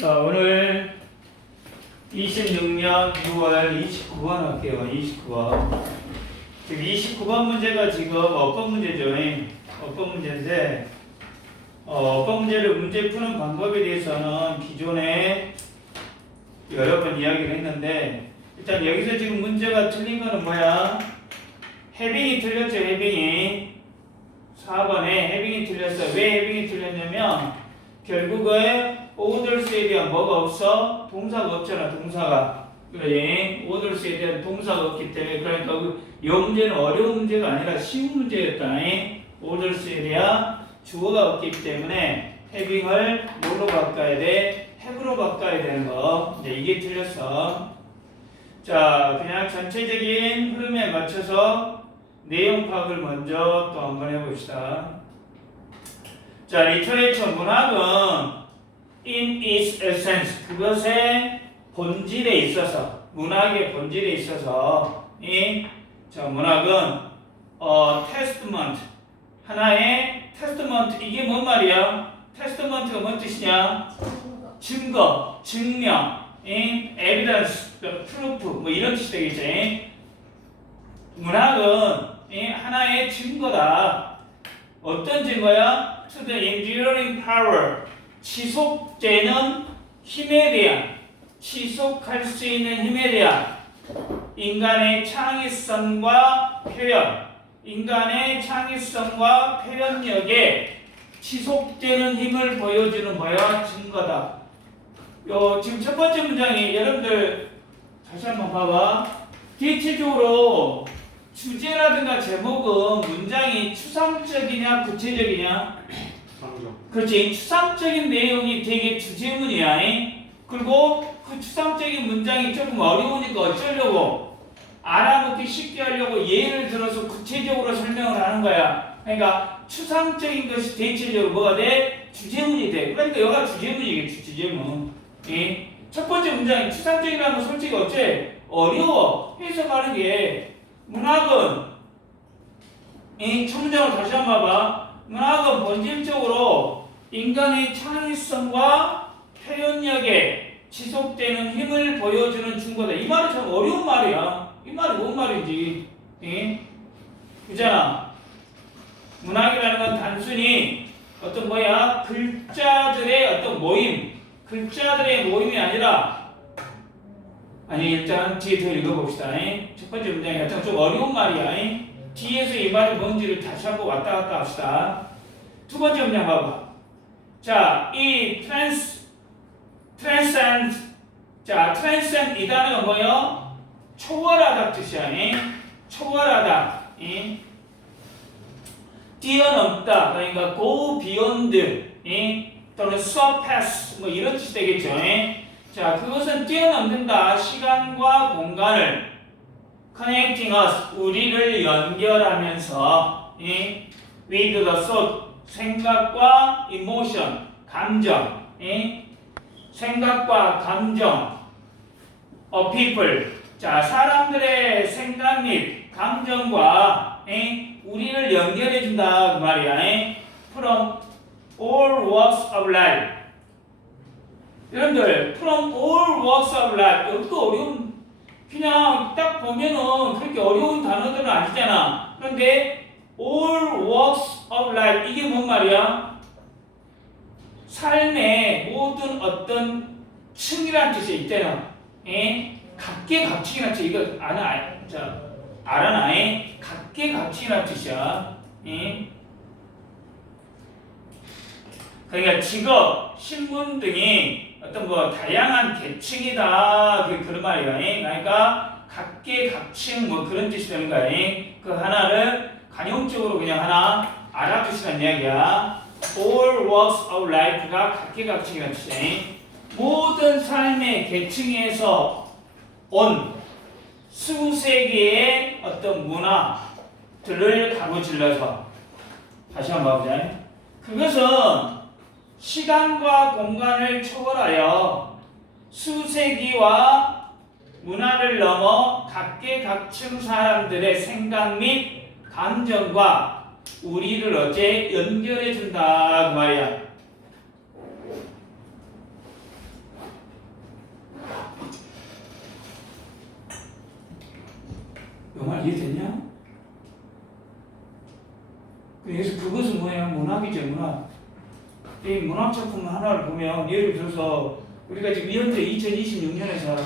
자, 오늘 26년 6월 29번 할게요. 29번. 지금 29번 문제가 지금 어법 문제죠. 어법 문제인데, 어법 문제를 문제 푸는 방법에 대해서는 기존에 여러 번 이야기를 했는데, 일단 여기서 지금 문제가 틀린 거는 뭐야? 해빙이 틀렸죠, 해빙이. 4번에 해빙이 틀렸어. 왜 해빙이 틀렸냐면, 결국에 오더스에 대한 뭐가 없어? 동사가 없잖아, 동사가. 그래, 오더스에 대한 동사가 없기 때문에, 그러니까 이 문제는 어려운 문제가 아니라 쉬운 문제였다. 오더스에 대한 주어가 없기 때문에 해빙을 뭘로 바꿔야 돼? have로 바꿔야 되는 거. 이제 이게 틀렸어. 자, 그냥 전체적인 흐름에 맞춰서 내용 파악을 먼저 또 한번 해봅시다. 자, 리터레이처 문학은 in its essence, 그것의 본질에 있어서, 문학의 본질에 있어서 자, 문학은 testament, 하나의 testament, 이게 뭔 말이야? testament가 뭔 뜻이냐? 증거, 증명, evidence, proof, 뭐 이런 뜻이 되겠지. 문학은 하나의 증거다. 어떤 증거야? To the enduring power, 지속되는 힘에 대한, 지속할 수 있는 힘에 대한 인간의 창의성과 표현, 인간의 창의성과 표현력에 지속되는 힘을 보여주는 뭐야? 증거다. 지금 첫 번째 문장이 여러분들 다시 한번 봐봐. 대체적으로 주제라든가 제목은 문장이 추상적이냐 구체적이냐? 그렇지. 추상적인 내용이 되게 주제문이야. 그리고 그 추상적인 문장이 조금 어려우니까 어쩌려고? 알아먹기 쉽게 하려고 예를 들어서 구체적으로 설명을 하는 거야. 그러니까 추상적인 것이 대체적으로 뭐가 돼? 주제문이 돼. 그러니까 여기가 주제문이겠지. 주제문. 첫 번째 문장이 추상적이라는 건 솔직히 어째? 어려워. 해석하는 게. 문학은 첫 문장을 다시 한번 봐봐. 문학은 본질적으로 인간의 창의성과 표현력에 지속되는 힘을 보여주는 증거다. 이 말은 참 어려운 말이야. 이 말이 뭔 말인지. 그잖아. 문학이라는 건 단순히 어떤 뭐야? 글자들의 어떤 모임, 글자들의 모임이 아니라, 아니 일단 뒤에 더 읽어봅시다. 첫 번째 문장이 약간 좀 어려운 말이야. 뒤에서 이 말이 뭔지를 다시 한번 왔다 갔다 합시다. 두 번째 문장 봐봐. 자, 이 transcend, 자, transcend 이 단어가 뭐예요? 초월하다 뜻이야. 초월하다. 뛰어넘다. 그러니까 go beyond, 또는 surpass, 뭐 이런 뜻이 되겠죠. 자, 그것은 뛰어넘는다. 시간과 공간을 connecting us, 우리를 연결하면서 with the thought, 생각과 emotion, 감정, 생각과 감정 of people, 자, 사람들의 생각 및 감정과 우리를 연결해준다 그 말이야. From all walks of life. 여러분들, from all walks of life, 여기도 어려운, 그냥 딱 보면은 그렇게 어려운 단어들은 아니잖아. 그런데 all walks of life, 이게 뭔 말이야? 삶의 모든 어떤 층이란 뜻이 있대요. 각계각층이란 뜻, 이거 알아나? 각계각층이란 뜻이야. 그러니까 직업, 신분 등이 어떤 뭐 다양한 계층이다, 그런 말이야. 그러니까 각계각층 뭐 그런 뜻이 되는 거야. 그 하나를 간용적으로 그냥 하나 알아두시란 이야기야. All walks of life가 각계각층이라는 뜻이야. 모든 삶의 계층에서 온 수세 개의 어떤 문화들을 가로질러서, 다시 한번 봐보자. 그것은 시간과 공간을 초월하여 수세기와 문화를 넘어 각계각층 사람들의 생각 및 감정과 우리를 어째 연결해준다 그 말이야. 그것은 뭐예요? 문학이죠, 문학. 이 문학 작품 하나를 보면 예를 들어서 우리가 지금 현재 2026년에 살아,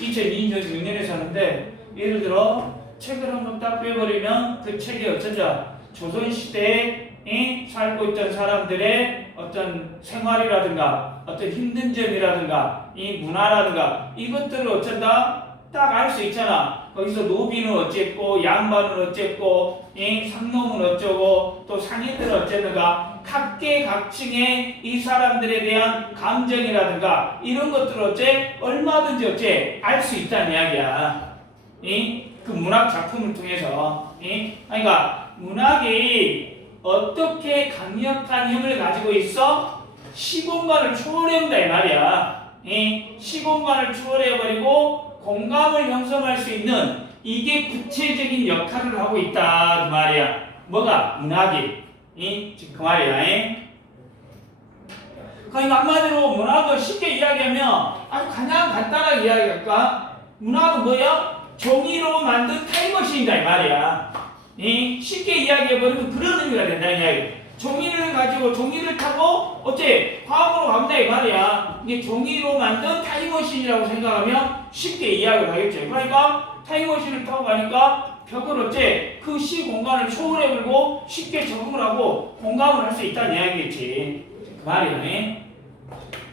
2026년에 사는데 예를 들어 책을 한번 딱 빼버리면 그 책이 어쩌자 조선시대에 살고 있던 사람들의 어떤 생활이라든가 어떤 힘든 점이라든가 이 문화라든가 이것들을 어쩐다 딱 알 수 있잖아. 거기서 노비는 어쨌고 양반은 어쨌고 상놈은 어쩌고 또 상인들은 어쨌는가 각계각층의 이 사람들에 대한 감정이라든가 이런 것들을 어째 얼마든지 어째 알 수 있다는 이야기야. 그 문학 작품을 통해서. 그러니까 문학이 어떻게 강력한 힘을 가지고 있어? 시공간을 초월해온다 이 말이야. 시공간을 초월해버리고 공감을 형성할 수 있는 이게 구체적인 역할을 하고 있다 그 말이야. 뭐가? 문학이. 지금 그 말이야. 그러니까 한마디로 문학을 쉽게 이야기하면 아주 그냥 간단하게 이야기할까? 문학은 뭐야? 종이로 만든 타임머신이다 이 말이야. 쉽게 이야기해버리면 그런 의미가 된다 이 이야기. 종이를 가지고 종이를 타고 어째 과거로 갑니다 이 말이야. 이게 종이로 만든 타임머신이라고 생각하면 쉽게 이야기를 하겠죠. 그러니까 타임머신을 타고 가니까 벽을 어째 그 시공간을 초월해버리고 쉽게 적응을 하고 공감을 할 수 있다는 이야기겠지. 그 말이네.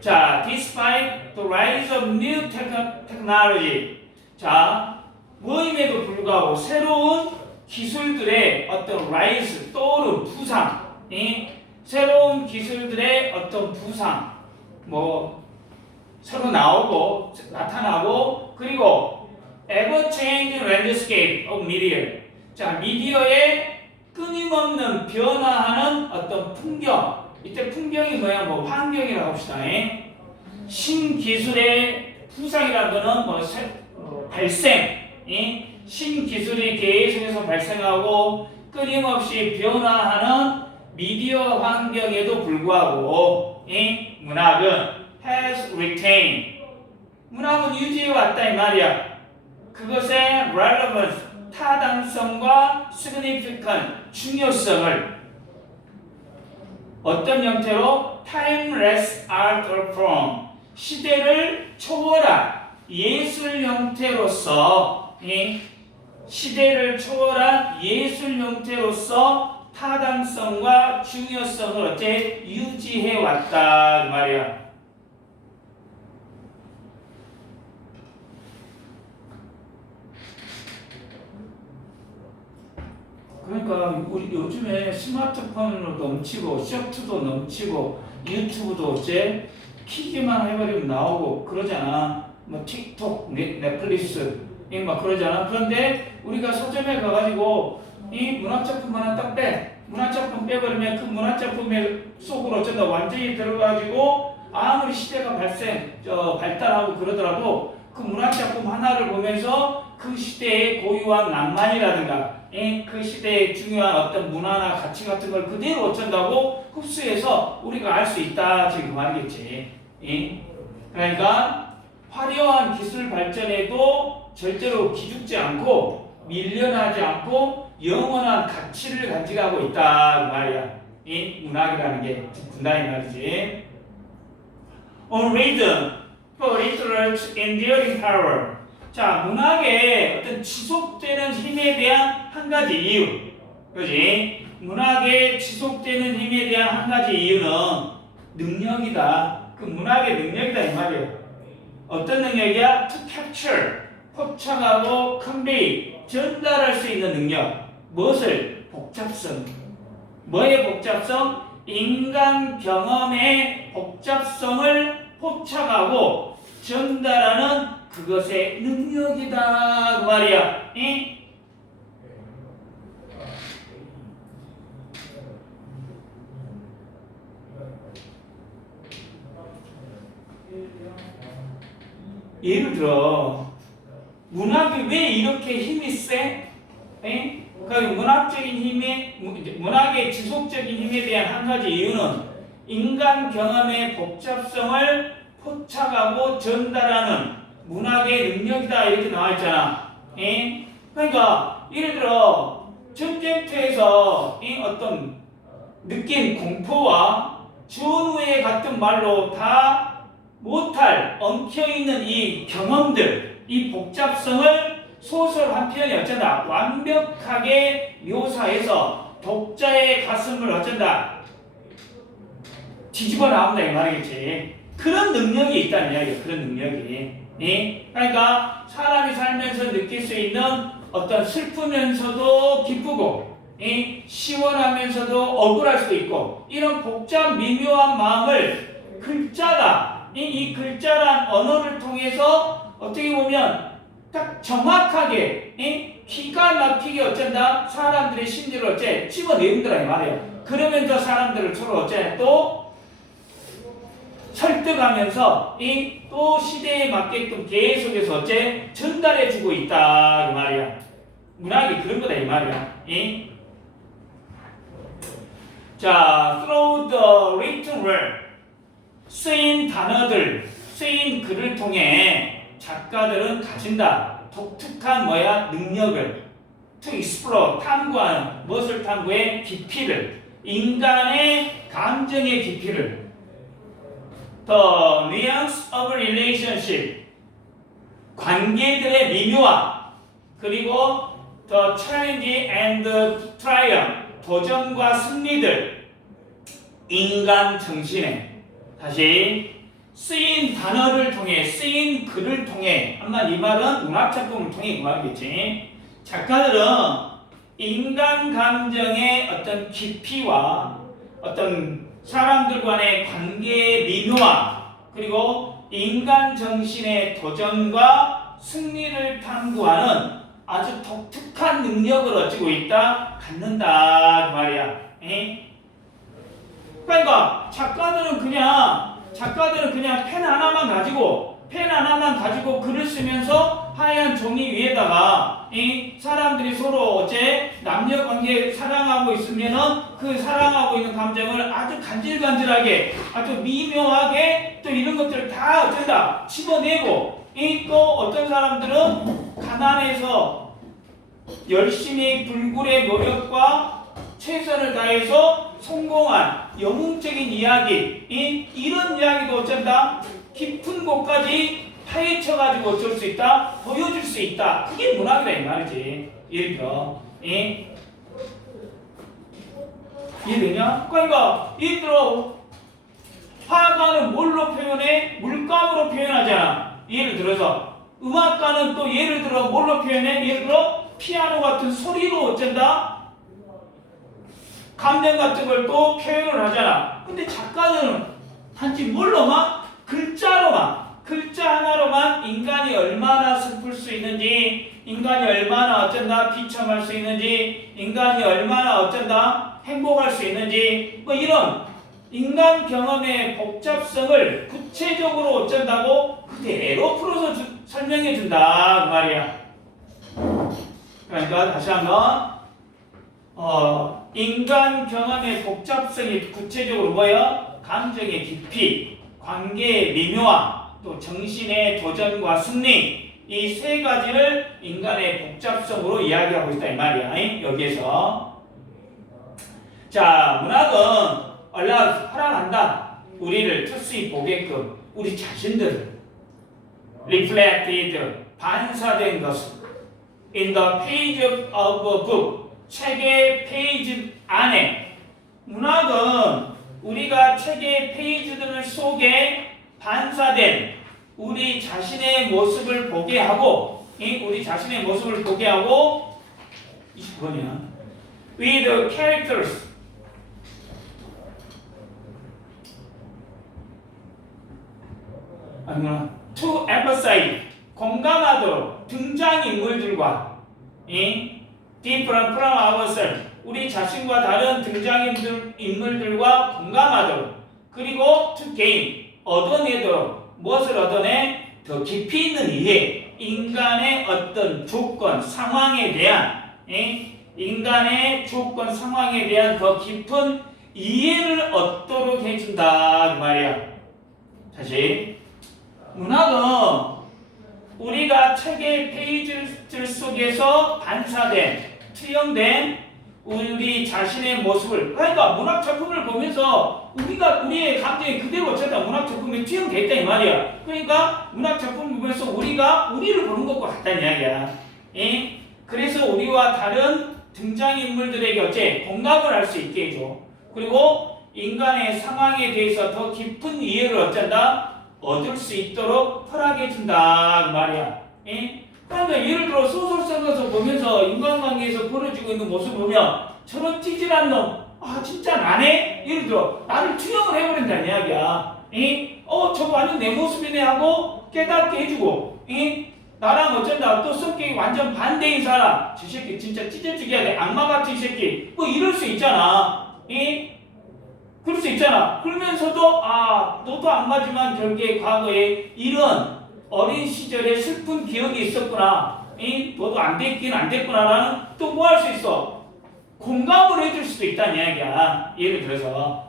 자, despite the rise of new technology. 자, 뭐임에도 불구하고 새로운 기술들의 어떤 rise, 떠오른 부상, 새로운 기술들의 어떤 부상, 뭐 새로 나오고 나타나고 그리고 ever-changing landscape of media. 자, 미디어의 끊임없는 변화하는 어떤 풍경. 이때 풍경이 뭐야? 뭐 환경이라고 합시다. 신기술의 부상이라는 거는 발생. 신기술이 계속해서 발생하고 끊임없이 변화하는 미디어 환경에도 불구하고 문학은 has retained. 문학은 유지해왔다 이 말이야. 그것의 relevance, 타당성과 significant, 중요성을 어떤 형태로 timeless art form, 시대를 초월한 예술 형태로서 시대를 초월한 예술 형태로서 타당성과 중요성을 어째 유지해 왔다 그 말이야. 그러니까 우리 요즘에 스마트폰으로 넘치고 쇼트도 넘치고 유튜브도 어째 키기만 해버리면 나오고 그러잖아. 뭐 틱톡, 넷플릭스 막 그러잖아. 그런데 우리가 서점에 가가지고 이 문학작품 하나 딱 빼. 문학작품 빼버리면 그 문학작품의 속으로 어쩐다 완전히 들어가지고 아무리 시대가 발달하고 그러더라도 그 문학작품 하나를 보면서 그 시대의 고유한 낭만이라든가 그 시대의 중요한 어떤 문화나 가치 같은 걸 그대로 어쩐다고 흡수해서 우리가 알 수 있다 지금 말이겠지. 그러니까 화려한 기술 발전에도 절대로 기죽지 않고 밀려나지 않고 영원한 가치를 가져가고 있다 그 말이야. 이 문학이라는 게 군단이 말이지. On reason for literature's enduring power. 자, 문학의 어떤 지속되는 힘에 대한 한 가지 이유. 그지? 문학의 지속되는 힘에 대한 한 가지 이유는 능력이다. 그 문학의 능력이다 이 말이에요. 어떤 능력이야? To capture, 포착하고 convey, 전달할 수 있는 능력. 무엇을? 복잡성. 뭐의 복잡성? 인간 경험의 복잡성을 포착하고 전달하는 그것의 능력이다 그 말이야. 예를 들어 문학이 왜 이렇게 힘이 세? 그러니까 문학의 지속적인 힘에 대한 한 가지 이유는 인간 경험의 복잡성을 포착하고 전달하는 문학의 능력이다 이렇게 나와 있잖아. 그러니까 예를 들어 전쟁터에서 어떤 느낀 공포와 전후의 같은 말로 다 못할 엉켜있는 이 경험들, 이 복잡성을 소설 한 편이 어쩐다 완벽하게 묘사해서 독자의 가슴을 어쩐다 뒤집어 나온다 이 말이겠지. 그런 능력이 있다는 이야기야. 그런 능력이. 그러니까 사람이 살면서 느낄 수 있는 어떤 슬프면서도 기쁘고 시원하면서도 억울할 수도 있고 이런 복잡 미묘한 마음을 글자가 이 글자란 언어를 통해서 어떻게 보면 딱 정확하게 기가 막히게 어쩐다 사람들의 심리를 어째 집어내는더라 이 말이에요. 그러면서 사람들을 서로 어째 또 설득하면서 또 시대에 맞게끔 계속해서 어째 전달해주고 있다 이 말이야. 문학이 그런 거다 이 말이야. 자, through the written word 쓰인 단어들, 쓰인 글을 통해 작가들은 가진다 독특한 능력을 to explore 탐구하는 무엇을 탐구해? 깊이를 인간의 감정의 깊이를 The nuance of relationship 관계들의 미묘함 그리고 The challenge and the triumph 도전과 승리들 인간 정신에 다시 쓰인 단어를 통해 쓰인 글을 통해 아마 이 말은 문학작품을 통해 그 말이겠지. 작가들은 인간 감정의 어떤 깊이와 어떤 사람들 간의 관계의 미묘함 그리고 인간 정신의 도전과 승리를 탐구하는 아주 독특한 능력을 가지고 있다 갖는다 그 말이야. 그러니까 작가들은 그냥 펜 하나만 가지고 글을 쓰면서 하얀 종이 위에다가 사람들이 서로 어째 남녀 관계 사랑하고 있으면은 그 사랑하고 있는 감정을 아주 간질간질하게 아주 미묘하게 또 이런 것들을 다 어쩐다 집어내고 또 어떤 사람들은 가난해서 열심히 불굴의 노력과 최선을 다해서 성공한 영웅적인 이야기 이런 이야기도 어쩐다 깊은 곳까지 파헤쳐가지고 어쩔 수 있다 보여줄 수 있다 그게 문학이다 이 말이지. 예를 들어 이해되냐? 그러니까 예를 들어 화가는 뭘로 표현해? 물감으로 표현하잖아. 예를 들어서 음악가는 또 예를 들어 뭘로 표현해? 예를 들어 피아노 같은 소리로 어쩐다 감정 같은 걸 또 표현을 하잖아. 근데 작가는 단지 뭘로만? 글자 하나로만 인간이 얼마나 슬플 수 있는지 인간이 얼마나 어쩐다 비참할 수 있는지 인간이 얼마나 어쩐다 행복할 수 있는지 뭐 이런 인간 경험의 복잡성을 구체적으로 어쩐다고 그대로 풀어서 설명해 준다 그 말이야. 그러니까 다시 한번 인간 경험의 복잡성이 구체적으로 뭐야? 감정의 깊이, 관계의 미묘함, 또 정신의 도전과 승리 이 세 가지를 인간의 복잡성으로 이야기하고 있다 이 말이야. 여기에서 자 문학은 허락한다. 우리를 특수히 보게끔 우리 자신들을 reflected 반사된 것을 in the page of a book 책의 페이지 안에 문학은 우리가 책의 페이지들 속에 반사된 우리 자신의 모습을 보게 하고 우리 자신의 모습을 보게 하고 29번이야. with characters 아니구나. to emphasize 공감하도록 등장인물들과 different from ourselves 우리 자신과 다른 등장인물들과 공감하도록 그리고 to gain 얻어내도록 무엇을 얻어내? 더 깊이 있는 이해 인간의 어떤 조건 상황에 대한 인간의 조건 상황에 대한 더 깊은 이해를 얻도록 해준다 그 말이야. 다시 문학은 우리가 책의 페이지들 속에서 반사된 투영된 우리 자신의 모습을 그러니까 문학 작품을 보면서 우리가 우리의 감정이 그대로 어쨌든 문학 작품에 투영돼 있다 이 말이야. 그러니까 문학 작품을 보면서 우리가 우리를 보는 것과 같다는 이야기야. 예? 그래서 우리와 다른 등장인물들에게 어째 공감을 할 수 있게 해줘. 그리고 인간의 상황에 대해서 더 깊은 이해를 어쩐다 얻을 수 있도록 허락해 준다 그 말이야. 예? 그러니까 예를 들어 소설 써서 보면서 인간관계에서 벌어지고 있는 모습을 보면 저런 찌질한 놈, 아 진짜 나네? 예를 들어 나를 투영을 해버린다는 이야기야. 저거 완전 내 모습이네 하고 깨닫게 해주고, 나랑 어쩐다 또 성격이 완전 반대인 사람, 저 새끼 진짜 찢어지게 돼 악마 같은 새끼, 뭐 이럴 수 있잖아. 그럴 수 있잖아. 그러면서도 너도 악마지만 결국에 과거에 이런 어린 시절에 슬픈 기억이 있었구나. 너도 안 됐긴 안 됐구나라는 또 뭐 할 수 있어? 공감을 해줄 수도 있다는 이야기야. 예를 들어서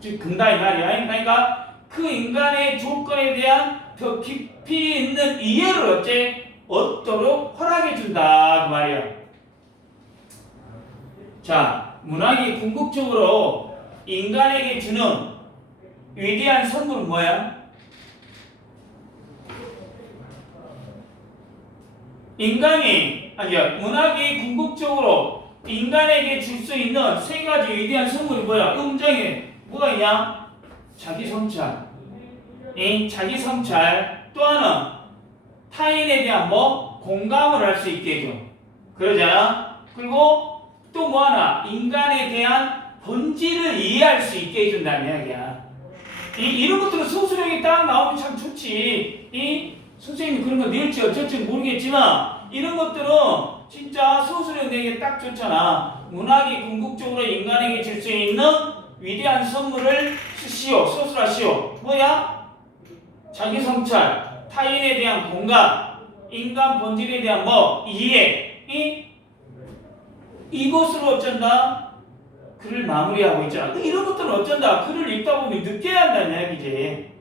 즉 근다 이 말이야. 그러니까 그 인간의 조건에 대한 더 깊이 있는 이해를 어째 얻도록 허락해 준다 그 말이야. 자, 문학이 궁극적으로 인간에게 주는 위대한 선물은 뭐야? 문학이 궁극적으로 인간에게 줄 수 있는 세 가지 위대한 선물이 뭐야? 음정에 뭐가 있냐? 자기 성찰. 자기 성찰. 또 하나 타인에 대한 공감을 할 수 있게 해줘. 그러잖아. 그리고 또 뭐 하나 인간에 대한 본질을 이해할 수 있게 해준다는 이야기야. 이런 것들은 소수령이 딱 나오면 참 좋지. 선생님이 그런 거 낼지 어쩔지 모르겠지만 이런 것들은 진짜 소수령에게 딱 좋잖아. 문학이 궁극적으로 인간에게 줄 수 있는 위대한 선물을 쓰시오. 소수하시오. 뭐야? 자기 성찰, 타인에 대한 공감, 인간 본질에 대한 이해. 이것으로 어쩐다? 글을 마무리하고 있잖아. 이런 것들은 어쩐다? 글을 읽다 보면 느껴야 한다는 이야기지.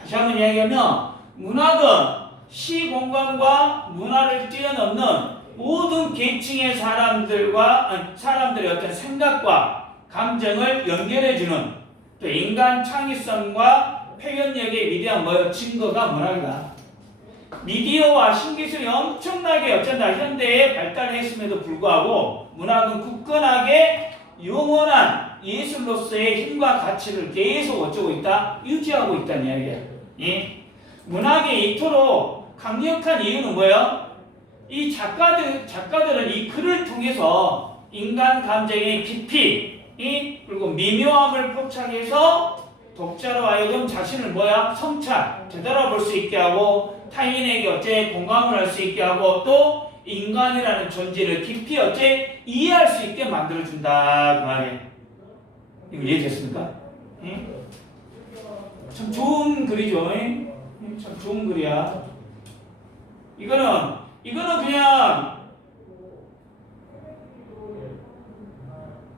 다시 한번 이야기하면 문학은 시공간과 문화를 뛰어넘는 모든 계층의 사람들의 어떤 생각과 감정을 연결해주는 또 인간 창의성과 표현력의 위대한 증거가 문학이다. 미디어와 신기술이 엄청나게 어쩐다 현대에 발달했음에도 불구하고 문학은 굳건하게 영원한 예술로서의 힘과 가치를 계속 어쩌고 있다? 유지하고 있다는 이야기야. 문학이 이토록 강력한 이유는 뭐예요? 이 작가들은 이 글을 통해서 인간 감정의 깊이 그리고 미묘함을 포착해서 독자로 하여금 자신을 성찰, 되돌아볼 수 있게 하고 타인에게 어째 공감을 할 수 있게 하고 또 인간이라는 존재를 깊이 어째 이해할 수 있게 만들어준다 그 말이에요. 이거 이해됐습니까? 참 좋은 글이죠. 참 좋은 글이야. 이거는 그냥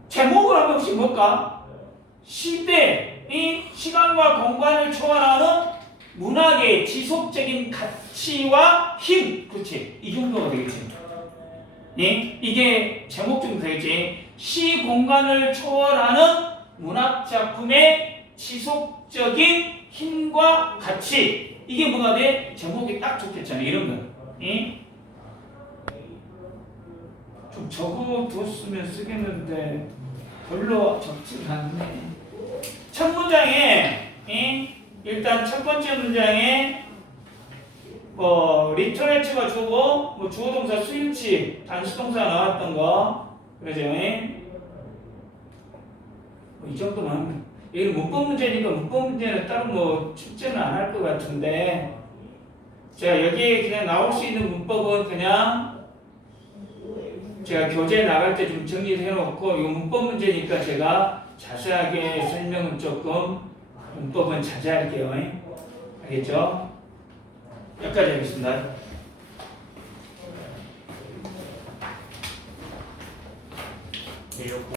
제목을 한 번씩 볼까? 시간과 공간을 초월하는 문학의 지속적인 가치와 힘. 그렇지. 이 정도가 되겠지. 이게 제목 정도 되겠지. 시 공간을 초월하는 문학 작품의 지속적인 힘과 가치. 이게 뭐가 돼? 제목이 딱 좋겠잖아. 이런 거. 좀 적어뒀으면 쓰겠는데 별로 적지가 않네. 첫 문장에 일단 첫 번째 문장에 리터레처가 주고 주어동사 수일치 단수동사 나왔던 거 그러죠. 이 정도만. 이건 문법 문제니까 문법 문제는 따로 출제는 안 할 것 같은데, 자 여기에 그냥 나올 수 있는 문법은 그냥 제가 교재 나갈 때 좀 정리를 해놓고, 이거 문법 문제니까 제가 자세하게 설명은 조금 문법은 자제할게요. 알겠죠? 여기까지 하겠습니다.